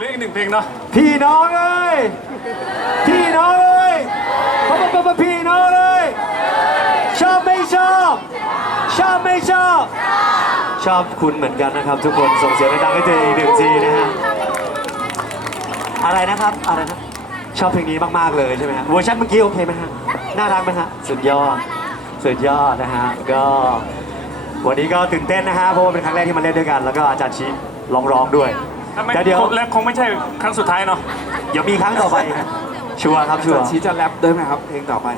เลืออีกหนึ่งเพลงเนาะพี่น้องเอ้ยพี่น้องเอ้ยเขาบอกว่าพี่น้องเอ้ยชอบไม่ชอบ ชอบไม่ชอบ ชอบคุณเหมือนกันนะครับ ทุกคนส่งเสียงดังๆให้ตัวเองอีกหนึ่งทีนะฮะอะไรนะครับอะไรนะชอบเพลงนี้มากๆเลยใช่ไหมฮะเวอร์ชันเมื่อกี้โอเคไหมฮะน่ารักไหมฮะสุดยอดสุดยอดนะฮะก็วันนี้ก็ตื่นเต้นนะฮะเพราะว่าเป็นครั้งแรกที่มาเล่นด้วยกัน แล้วก็อาจารย์ชี้ร้องร้องด้วย ถ้าไม่แต่เดี๋ยว และคงไม่ใช่ครั้งสุดท้ายเนาะเดี๋ยวมีครั้งต่อไปครับชัวร์ครับชัวร์ ชี้จะแรปด้วยไหมครับเพลงต่อไป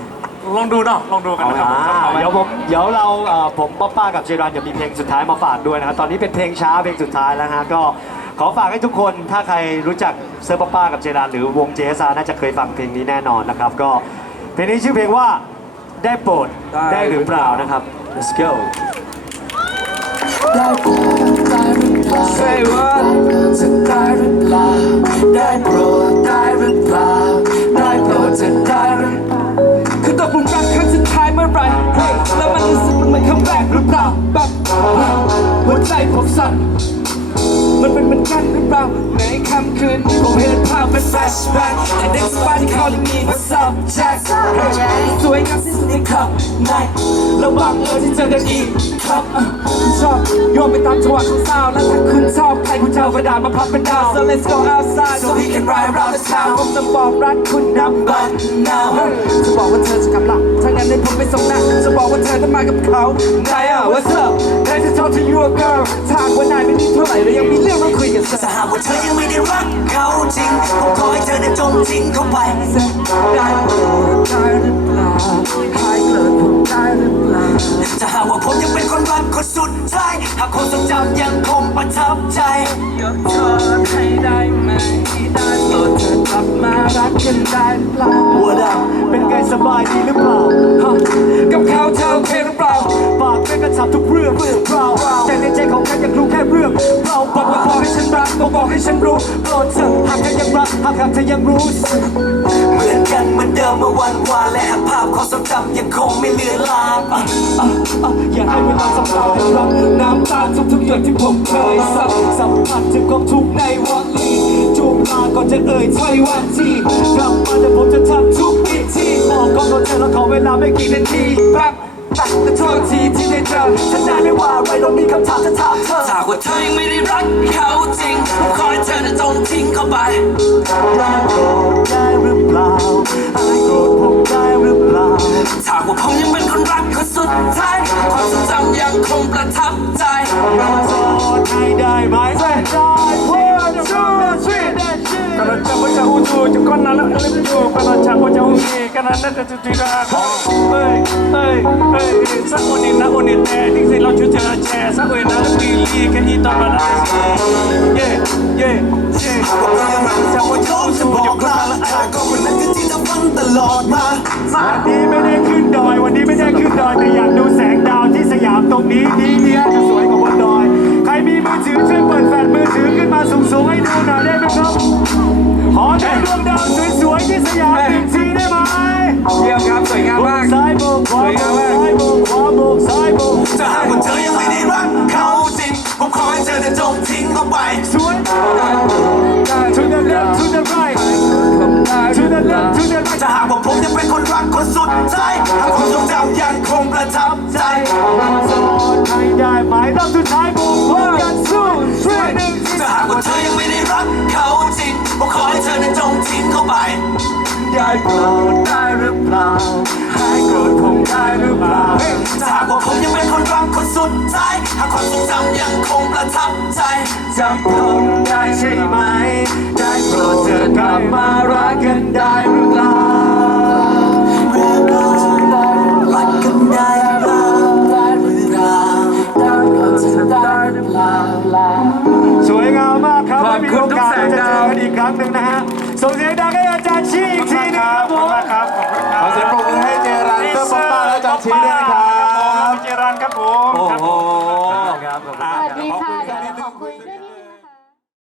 ลองดูเนาะลองดูกันนะครับอ่าเอาไว้เดี๋ยวผมเดี๋ยวเราเอ่อผมป้าป้ากับเจรันจะมีเพลงสุดท้ายมาฝากด้วยนะครับตอนนี้เป็นเพลงช้าเพลงสุดท้ายแล้วนะฮะก็ขอฝากให้ทุกคนถ้าใครรู้จักเซอร์ป้าป้ากับเจรันหรือวงเจสาน่าจะเคยฟังเพลงนี้แน่นอนนะครับ ก็เพลงนี้ชื่อเพลงว่าได้โปรดได้ได้หรือเปล่านะครับ let's go Say หัวใจผมสั่นมันเป็นเหมือนกันหรือเปล่าในค่ำคืนนี้ผมเห็นภาพเป็นแฟลชแบ็กแต่เด็กสปาที่เขาเรียกมีว่า subject สวยงามที่สุดในคลับในระวังเลยที่เจอกันอีกครับ โยนไปตามจังหวะของซาวด์และถ้าคุณชอบใครคุณจะเอากระดาษมาพับเป็นดาว so let's go outside so we can ride around the town ผมจะบอกรักคุณนับบัน now จะบอกว่าเธอจะกลับหลังถ้างั้นให้ผมไปส่งหน้าจะบอกว่าเธอจะมากับเขานายอะ what's up นายจะ talk to you a girl ถ้าหากว่านายไม่ดีเท่าไหร่แล้วยังมีเรื่องต้องคุยกันสักถ้าหากว่าเธอยังไม่ได้รักเขาจริงผมขอให้เธอได้จงทิ้งเขาไปได้โปรดได้หรือเปล่าหายเกลิดผมได้หรือเปล่าถ้าหากว่าผม ยังเป็นคนรักคนสุดท้ายหากความทรงจำยังคงประทับใจยกโทษให้ได้ไหมได้โปรดเธอกลับมารักกันได้หรือเปล่า What up เป็นไงสบายดีหรือเปล่าฮะกับเขาเธอโอเคหรือเปล่าปากเป็นกระชับทุกเรื่อง เรื่องเราบอกว่าขอให้ฉันรักบอกบอกให้ฉันรู้โปรดเธอหากเธอยังรักหากหากเธอยังรู้สึกเหมือนกันเหมือนเดิมเมื่อวันวานและภาพความทรงจำยังคงไม่เลือนลางอะอะอะอยากให้เวลาสัมผัสรักน้ำตาทุกทุกๆหยดที่ผมเคยสัมสัมผัสถึงความทุกข์ในวันนี้จูงลาก่อนจะเอ่ยถ้อยวันที่กลับมาแต่ผมจะทำทุกวิธีบอกก่อนโดเธอแล้วขอเวลาไม่กี่นาทีแป๊บ แต่โทษทีที่ได้เจอฉันได้ไม่ว่าอะไรเรามีคำถามจะถามเธอ ถ้าหากว่าเธอยังไม่ได้รักเขาจริงผมขอให้เธอได้จงทิ้งเขาไป ได้โปรดได้หรือเปล่าให้โกรธผมได้หรือเปล่า ถ้าหากว่าผมยังเป็นคนรักคนสุดท้ายความทรงจำยังคงประทับใจโทษให้ได้ไหมได้ได้ Kalau cakap jauh tu, cakap nak nak lebih tu. Kalau cakap jauh ni, kan anda dah tu tidak. Hei, hei, hei, sak unit nak unit eh, ni si lau cuci lah cek, sak unit nak pilih kan kita mana Yeah, yeah, yeah. Cakap jauh จะ tu, บอก cakap ลา nak หากก็คนนั้นคือที่จะฝันตลอดมาวันนี้ไม่ได้ขึ้นดอยวันนี้ไม่ได้ขึ้นดอยแต่อยากดู ได้ดวงดาวสวยๆที่สยามหนึ่งทีได้ไหมเยี่ยมครับสวยงามมาก ซ้ายโบกขวาโบกซ้ายโบกขวาโบกซ้ายโบกถ้าหากว่าเธอยังไม่ได้รักเขาจริง ผมขอให้เธอได้จงทิ้งเขาไป สวย to the left to the right to the left to the right ถ้าหากว่าผมยังเป็นคนรักคนสุดท้ายหากความทรงจำยังคงประทับใจโสดให้ได้ไหมรอบสุดท้ายโบ งทิ้งเขาไปได้โปรดได้หรือเปล่าให้โกรธผมได้หรือเปล่าถ้าหากว่าผมยังเป็นคนรักคนสุดท้ายหากความทรงจำยังคงประทับใจจำผมได้ใช่ไหม ได้โปรดเธอกลับมารักกันได้หรือเปล่ารักกันได้หรือเปล่าหรือเปล่าสวยงามมากครับขอบไม่มีคุณโอกาสทุกแสงจะ ส่งเสียงดังให้อาจารย์ชี้อีกทีหนึงครับผม ครับขอครับเสียงปรบมือให้เจรันเจ้าป้อป้าและอาจารย์ชี้ด้วยครับเจรันครับผมโอ้โห ครับ